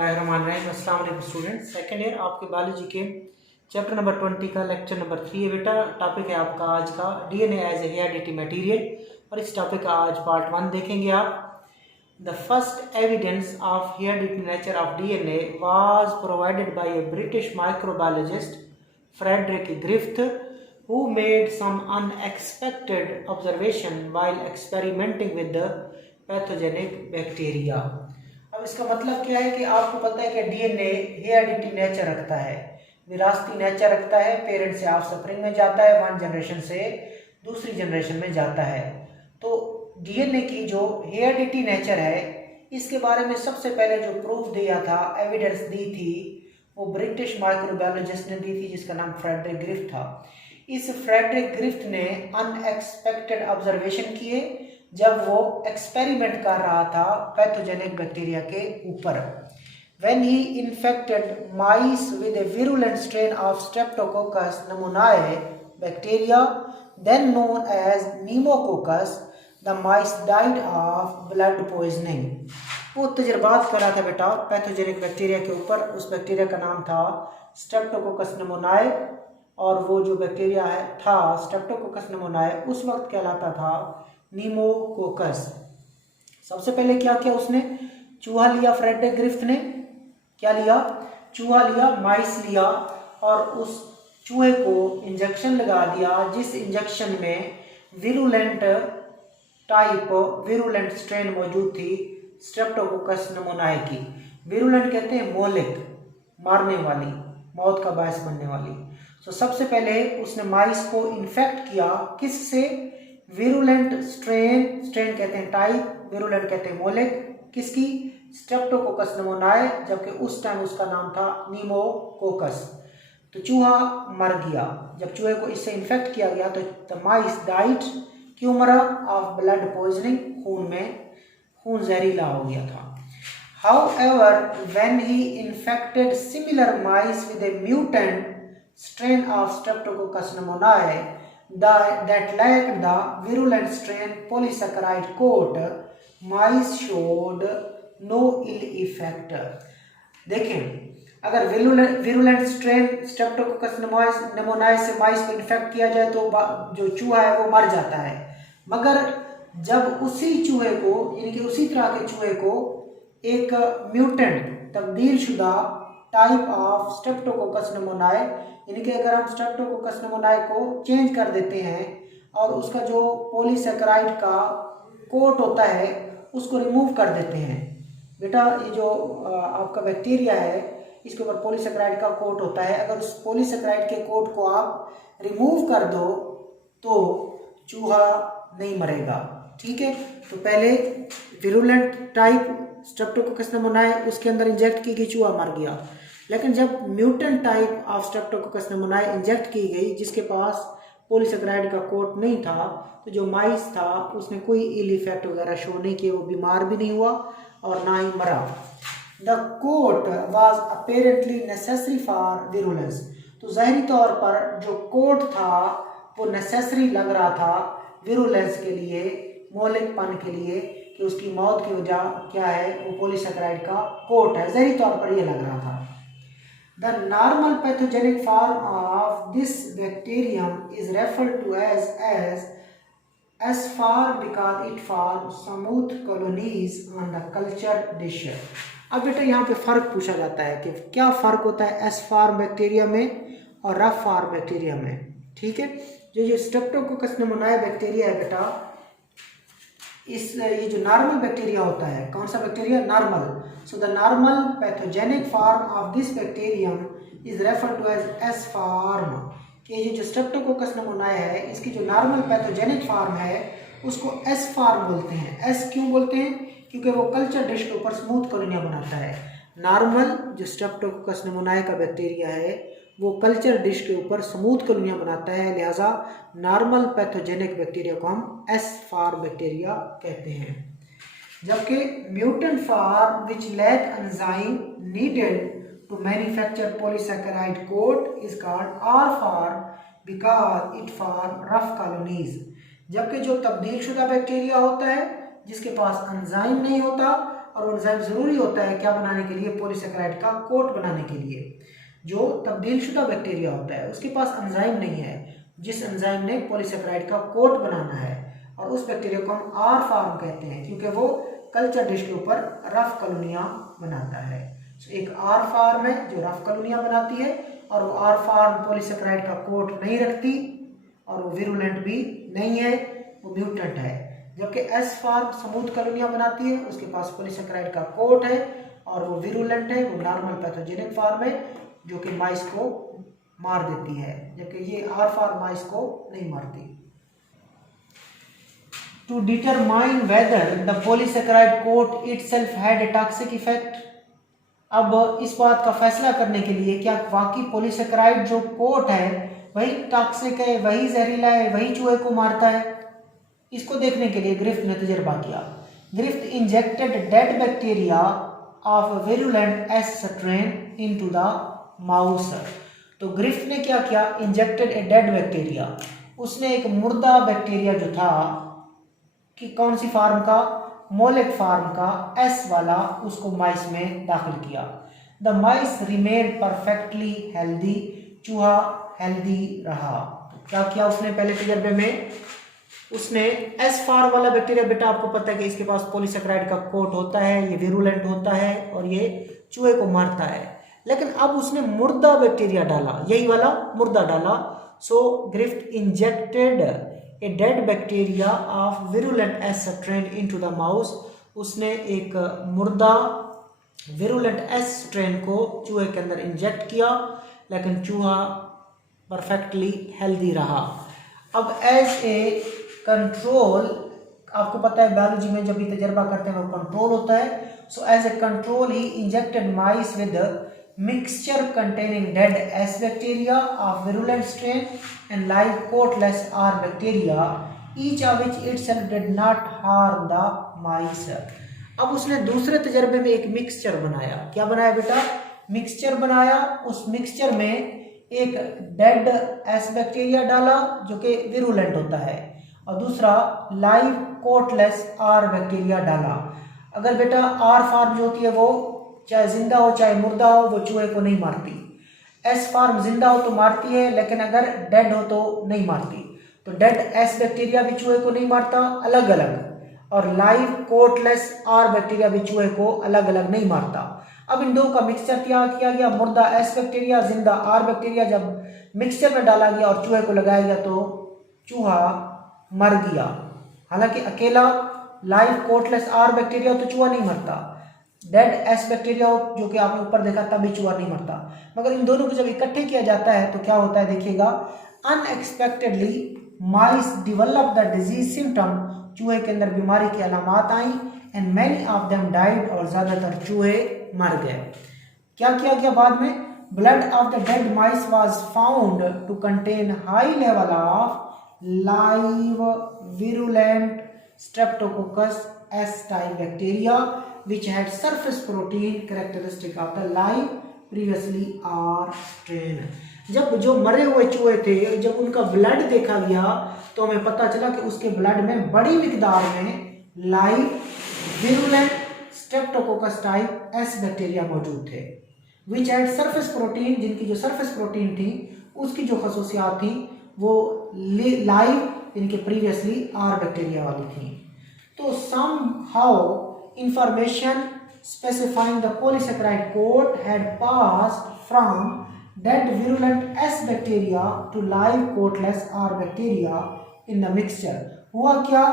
अस्सलाम वालेकुम student. Second year आपके बायोलॉजी के चैप्टर नंबर 20 का लेक्चर नंबर 3 है बेटा। टॉपिक है आपका आज का DNA as a heredity material और इस टॉपिक का आज पार्ट 1 देखेंगे आप। The first evidence of heredity nature of DNA was provided by a British microbiologist Frederick Griffith who made some unexpected observation while experimenting with the pathogenic bacteria। अब इसका मतलब क्या है कि आपको पता है कि डीएनए हेरिडिटी नेचर रखता है, विरासती नेचर रखता है। पेरेंट से ऑफस्प्रिंग में जाता है, वन जनरेशन से दूसरी जनरेशन में जाता है। तो डीएनए की जो हेरिडिटी नेचर है इसके बारे में सबसे पहले जो प्रूफ दिया था, एविडेंस दी थी, वो ब्रिटिश माइक्रोबायोलॉजिस्ट ने दी थी जिसका नाम फ्रेडरिक ग्रिफ्थ था। इस फ्रेडरिक ग्रिफ्थ ने अनएक्सपेक्टेड ऑब्जर्वेशन किए जब वो एक्सपेरिमेंट कर रहा था पैथोजेनिक बैक्टीरिया के ऊपर। When he infected mice with a virulent strain of Streptococcus pneumoniae bacteria, then known as pneumococcus, the mice died of blood poisoning। वो तजर्बात कर रहा था बेटा पैथोजेनिक बैक्टीरिया के ऊपर। उस बैक्टीरिया का नाम था Streptococcus pneumoniae और वो जो बैक्टीरिया था Streptococcus pneumoniae उस वक्त कहलाता था नीमोकोकस। सबसे पहले क्या किया उसने, चूहा लिया फ्रेडरिक ग्रिफ्थ ने, क्या लिया, चूहा लिया, माइस लिया और उस चूहे को इंजेक्शन लगा दिया जिस इंजेक्शन में विरुलेंट स्ट्रेन मौजूद थी स्ट्रेप्टोकोकस निमोनियाe की। विरुलेंट कहते हैं मोलिक, मारने वाली, मौत का बायस बनने वाली। तो सबसे पहले उसने माइस को इन्फेक्ट किया, किससे, विरुलेंट स्ट्रेन कहते हैं टाइप, विरुलेंट कहते हैं मोलिक, किसकी, स्ट्रेप्टोकोकस निमोनियाe, जबकि उस टाइम उसका नाम था नीमोकोकस। तो चूहा मर गया। जब चूहे को इससे इन्फेक्ट किया गया तो द माइस डाइड, क्यों मरा, ऑफ ब्लड पॉइजनिंग, खून जहरीला हो गया था। However, when he infected similar mice with a mutant strain of Streptococcus pneumoniae that lacked the virulent strain polysaccharide coat, mice showed no ill effect। देखें, अगर virulent strain Streptococcus निमोनियाe से माइस को infect किया जाए तो जो चूहा है वो मर जाता है, मगर जब उसी चूहे को, यानी कि उसी तरह के चूहे को एक म्यूटेंट, तब्दील शुदा टाइप ऑफ स्ट्रेप्टोकोकस निमोनियाe, यानी कि अगर हम स्ट्रेप्टोकोकस निमोनियाe को चेंज कर देते हैं और उसका जो पॉलीसैकेराइड का कोट होता है उसको रिमूव कर देते हैं। बेटा ये जो आपका बैक्टीरिया है इसके ऊपर पॉलीसैकेराइड का कोट होता है, अगर उस पॉलीसैकेराइड के कोट को आप रिमूव कर दो तो चूहा नहीं मरेगा। ठीक है, तो पहले विरुलेंट टाइप स्ट्रेप्टोकोकस निमोनियाe उसके अंदर इंजेक्ट की गई, चूहा मर गया। लेकिन जब mutant type of streptococcus pneumoniae inject की गई जिसके पास पॉलीसैकेराइड का कोट नहीं था, तो जो माइस था उसने कोई इल इफेक्ट वगैरह शो नहीं किए, वो बीमार भी नहीं हुआ और ना ही मरा। The coat was apparently necessary for virulence. तो ज़ाहिरी तौर पर जो कोट था वो नेसेसरी लग रहा था विरुलेंस के लिए, मौलिकपन के लिए, कि उसकी मौत की वजह क्या है, वो पॉलीसैकेराइड का कोट है, ज़ाहिरी तौर पर ये लग रहा था। The normal pathogenic form of this bacterium is referred to as S-farm because it forms smooth colonies on the culture dish। अब बेटा यहाँ पे फ़र्क पूछा जाता है कि क्या फ़र्क होता है S-farm बैक्टीरिया में और रफ फार्म बैक्टीरिया में। ठीक है, जो स्ट्रेप्टोकोकस निमोनियाe बैक्टीरिया है बेटा, ये जो नॉर्मल बैक्टीरिया होता है, कौन सा bacteria, normal. So the normal pathogenic form of this bacterium is referred to as S form. कि ये जो स्ट्रेप्टोकोकस निमोनियाe है इसकी जो नॉर्मल पैथोजेनिक फॉर्म है उसको एस फॉर्म बोलते हैं। एस क्यों बोलते हैं, क्योंकि वो कल्चर डिश के ऊपर स्मूथ कॉलोनियां बनाता है। नॉर्मल जो स्ट्रेप्टोकोकस निमोनियाe का बैक्टीरिया है वो कल्चर डिश के ऊपर स्मूथ कॉलोनियां बनाता है, लिहाजा नॉर्मल पैथोजेनिक बैक्टीरिया को हम एस फॉर्म बैक्टीरिया कहते हैं। जबकि mutant form which lack enzyme needed to manufacture polysaccharide coat is called R form because it form rough colonies. जबकि जो तब्दील शुदा बैक्टीरिया होता है जिसके पास एंजाइम नहीं होता और वो एंजाइम जरूरी होता है क्या बनाने के लिए, पॉलीसेकेराइड का कोट बनाने के लिए। जो तब्दील शुदा बैक्टीरिया होता है उसके पास एंजाइम नहीं है जिस एंजाइम ने पॉलीसेकेराइड का कोट बनाना है, और उस बैक्टीरिया को हम आर फार्म कहते हैं क्योंकि वो कल्चर डिश के ऊपर रफ कॉलोनियां बनाता है। तो एक आर फार्म है जो रफ कॉलोनियां बनाती है, और वो आर फार्म पॉलीसेकेराइड का कोट नहीं रखती और वो विरुलेंट भी नहीं है, वो म्यूटेंट है। जबकि एस फार्म स्मूथ कॉलोनियां बनाती है, उसके पास पॉलीसेकेराइड का कोट है और वो विरुलेंट है, वो नॉर्मल पैथोजेनिक फार्म है जो कि माइस को मार देती है, जबकि ये आर फार्म माइस को नहीं मारती। To determine whether the polysaccharide coat itself had a toxic effect, अब इस बात का फैसला करने के लिए क्या वाकई पॉलीसेकेराइड जो कोट है वही टॉक्सिक है, वही जहरीला है, वही चूहे को मारता है, इसको देखने के लिए ग्रिफ्थ ने तजर्बा किया। Griffith injected dead bacteria of virulent S strain into the mouse. तो ग्रिफ्थ ने क्या किया, इंजेक्टेड ए डेड बैक्टीरिया, उसने एक मुर्दा बैक्टीरिया जो था कि कौन सी फार्म का, मोलिक फार्म का एस वाला, उसको माइस में दाखिल किया। The mice remain perfectly healthy, चूहा हेल्दी रहा। क्या किया उसने पहले तजर्बे में, उसने एस फार्म वाला बैक्टीरिया, बेटा आपको पता है कि इसके पास पॉलीसेकेराइड का कोट होता है, ये विरुलेंट होता है और ये चूहे को मारता है, लेकिन अब उसने मुर्दा बैक्टीरिया डाला, यही वाला मुर्दा डाला। So Griffith injected a dead bacteria of virulent S strain into the mouse, उसने एक मुर्दा विरुलेंट एस स्ट्रेन को चूहे के अंदर इंजेक्ट किया, लेकिन चूहा परफेक्टली हेल्दी रहा। अब एज ए कंट्रोल, आपको पता है बायोलॉजी में जब भी तजर्बा करते हैं वो कंट्रोल होता है, so as a control he injected mice with mixture containing dead S bacteria of virulent strain and live coatless R bacteria, each of which itself did not harm the mice. अब उसने दूसरे तजर्बे में एक mixture बनाया। क्या बनाया बेटा, mixture बनाया। उस मिक्सचर में एक डेड एस बैक्टीरिया डाला जो कि विरुलेंट होता है, और दूसरा लाइव कोटलेस आर बैक्टीरिया डाला। अगर बेटा आर फार्म जो होती है वो चाहे जिंदा हो चाहे मुर्दा हो, वो चूहे को नहीं मारती। एस फार्म जिंदा हो तो मारती है, लेकिन अगर डेड हो तो नहीं मारती। तो डेड एस बैक्टीरिया भी चूहे को नहीं मारता, अलग अलग, और लाइव कोटलेस आर बैक्टीरिया भी चूहे को अलग अलग नहीं मारता। अब इन दो का मिक्सचर तैयार किया गया, मुर्दा एस बैक्टीरिया, जिंदा आर बैक्टीरिया, जब मिक्सचर में डाला गया और चूहे को लगाया गया तो चूहा मर गया। हालांकि अकेला लाइव कोटलेस आर बैक्टीरिया तो चूहा नहीं मरता, डेड एस बैक्टीरिया जो कि आपने ऊपर देखा तभी चूहा नहीं मरता, मगर इन दोनों को जब इकट्ठे किया जाता है तो क्या होता है देखिएगा, unexpectedly mice develop the disease symptom, चूहे के अंदर बीमारी की अलामात आई, and many of them died, और ज्यादातर चूहे मर गए। क्या किया गया बाद में, blood of the dead mice was found to contain high level of live virulent streptococcus S type bacteria which had surface protein characteristic of the live previously R strain। जब जो मरे हुए चूहे थे जब उनका ब्लड देखा गया तो हमें पता चला कि उसके ब्लड में बड़ी मिकदार में live virulent Streptococcus type S bacteria मौजूद थे, which had surface protein, जिनकी जो surface protein थी उसकी जो खसूसियात थी वो लाइव इनके प्रीवियसली आर बैक्टीरिया वाली थी। तो somehow information specifying the polysaccharide coat had passed from dead virulent S bacteria to live coatless R bacteria in the mixture। हुआ क्या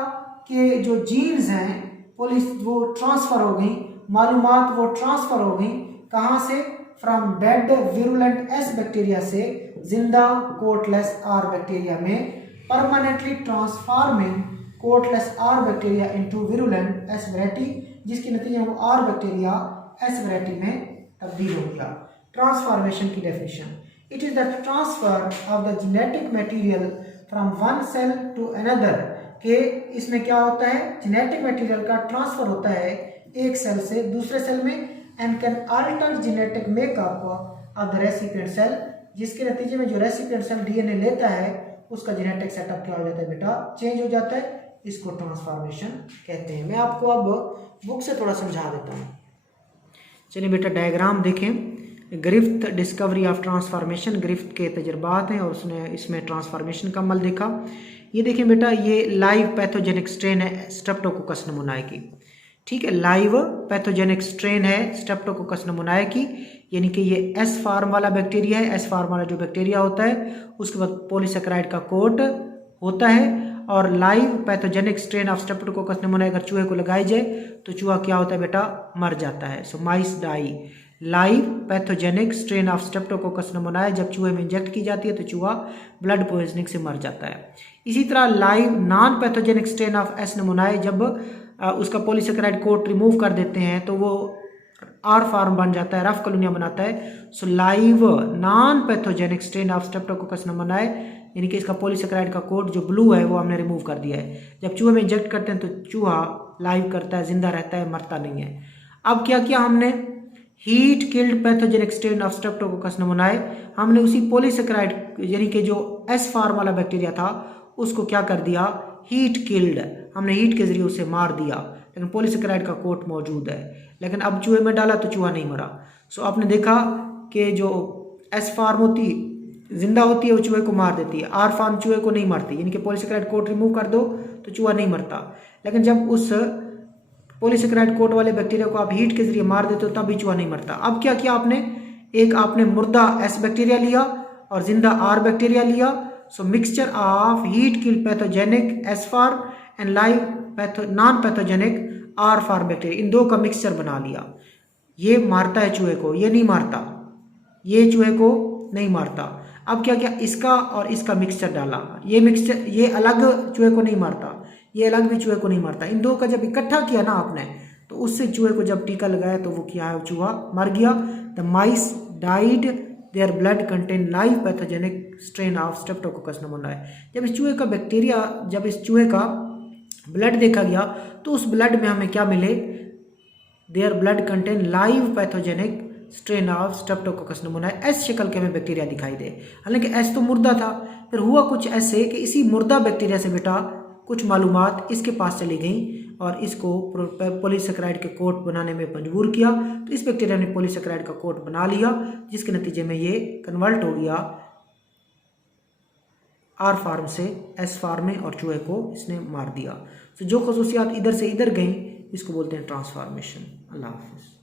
कि जो जीन्स हैं वो ट्रांसफर हो गई, मालूमात वो ट्रांसफर हो गई, कहाँ से, from dead virulent S bacteria से जिंदा कोटलेस आर बैक्टीरिया में, permanently transforming coatless R bacteria into virulent S variety, जिसके नतीजे में वो आर बैक्टीरिया एस वैरायटी में तब्दील हो गया। ट्रांसफॉर्मेशन की definition, it is the transfer of the genetic material from one cell to another, के इसमें क्या होता है, जेनेटिक मटेरियल का ट्रांसफर होता है एक सेल से दूसरे सेल में, and can alter genetic makeup of the recipient cell, जिसके नतीजे में जो रेसिपिएंट सेल डीएनए लेता है उसका जेनेटिक सेटअप क्या हो जाता है बेटा, चेंज हो जाता है। इसको ट्रांसफॉर्मेशन कहते हैं। मैं आपको अब बुक से थोड़ा समझा देता हूँ। चलिए बेटा डायग्राम देखें। Griffith discovery of transformation, Griffith के तजुर्बात हैं और उसने इसमें ट्रांसफॉर्मेशन का अमल देखा। ये देखें बेटा, ये लाइव पैथोजेनिक स्ट्रेन है स्ट्रेप्टोकोकस नमूनाए की। ठीक है, लाइव पैथोजेनिक स्ट्रेन है स्ट्रेप्टोकोकस नमूनाए की, यानी कि ये एस फार्म वाला बैक्टीरिया है। एस फार्म वाला जो बैक्टीरिया होता है उसके बाद पॉलीसेकेराइड का कोट होता है, और live pathogenic strain of streptococcus pneumoniae अगर चूहे को लगाई जाए तो चूहा क्या होता है बेटा, मर जाता है। So mice die. Live pathogenic strain of streptococcus pneumoniae जब चूहे में इंजेक्ट की जाती है तो चूहा ब्लड पॉइजनिंग से मर जाता है। इसी तरह live non pathogenic strain of S pneumoniae जब उसका पॉलीसेकेराइड कोट रिमूव कर देते हैं तो वो आर फार्म बन जाता है, रफ कॉलोनियां बनाता है। So live non pathogenic strain of streptococcus pneumoniae, यानी कि इसका पॉलीसेकेराइड का कोट जो ब्लू है वो हमने रिमूव कर दिया है। जब चूहे में इंजेक्ट करते हैं तो चूहा लाइव करता है, जिंदा रहता है, मरता नहीं है। अब क्या किया हमने, heat killed pathogenic strain of streptococcus pneumoniae, हमने उसी पॉलीसेकेराइड यानी कि जो एस फार्म वाला बैक्टीरिया था उसको क्या कर दिया, हीट किल्ड, हमने हीट के जरिए उसे मार दिया, लेकिन पॉलीसेकेराइड का कोट मौजूद है। लेकिन अब चूहे में डाला तो चूहा नहीं मरा। सो आपने देखा कि जो एस फार्म होती जिंदा होती है वो चूहे को मार देती है, आर फार्म चूहे को नहीं मारती, यानी कि पॉलीसेकेराइड कोट रिमूव कर दो तो चूहा नहीं मरता। लेकिन जब उस पॉलीसेकेराइड कोट वाले बैक्टीरिया को आप हीट के जरिए मार देते हो तब भी चूहा नहीं मरता। अब क्या किया आपने, एक आपने मुर्दा एस बैक्टीरिया लिया और जिंदा आर बैक्टीरिया लिया। So mixture of heat killed pathogenic S form and live non pathogenic R form bacteria, इन दो का मिक्सचर बना लिया। ये मारता है चूहे को, ये नहीं मारता, ये चूहे को नहीं मारता। अब क्या किया, इसका और इसका मिक्सचर डाला। ये मिक्सचर ये अलग चूहे को नहीं मारता, ये अलग भी चूहे को नहीं मारता। इन दो का जब इकट्ठा किया ना आपने तो उससे चूहे को जब टीका लगाया तो वो क्या है, चूहा मर गया। The mice died, their blood contain live pathogenic strain of streptococcus pneumoniae. जब इस चूहे का बैक्टीरिया, जब इस चूहे का ब्लड देखा गया तो उस ब्लड में हमें क्या मिले, their blood contain live pathogenic strain of streptococcus pneumoniae. S शक्ल के हमें बैक्टीरिया दिखाई दे, हालांकि एस तो मुर्दा था। फिर हुआ कुछ ऐसे कि इसी मुर्दा बैक्टीरिया से बेटा कुछ मालूमात इसके पास चली गई और इसको पॉलीसेकेराइड के कोट बनाने में मजबूर किया। तो इस बैक्टीरिया ने पॉलीसेकेराइड का कोट बना लिया, जिसके नतीजे में ये कन्वर्ट हो गया आर फार्म से एस फार्म में और चूहे को इसने मार दिया। तो जो खसूसियात इधर से इधर गई इसको बोलते हैं ट्रांसफॉर्मेशन। अल्लाह हाफिज़।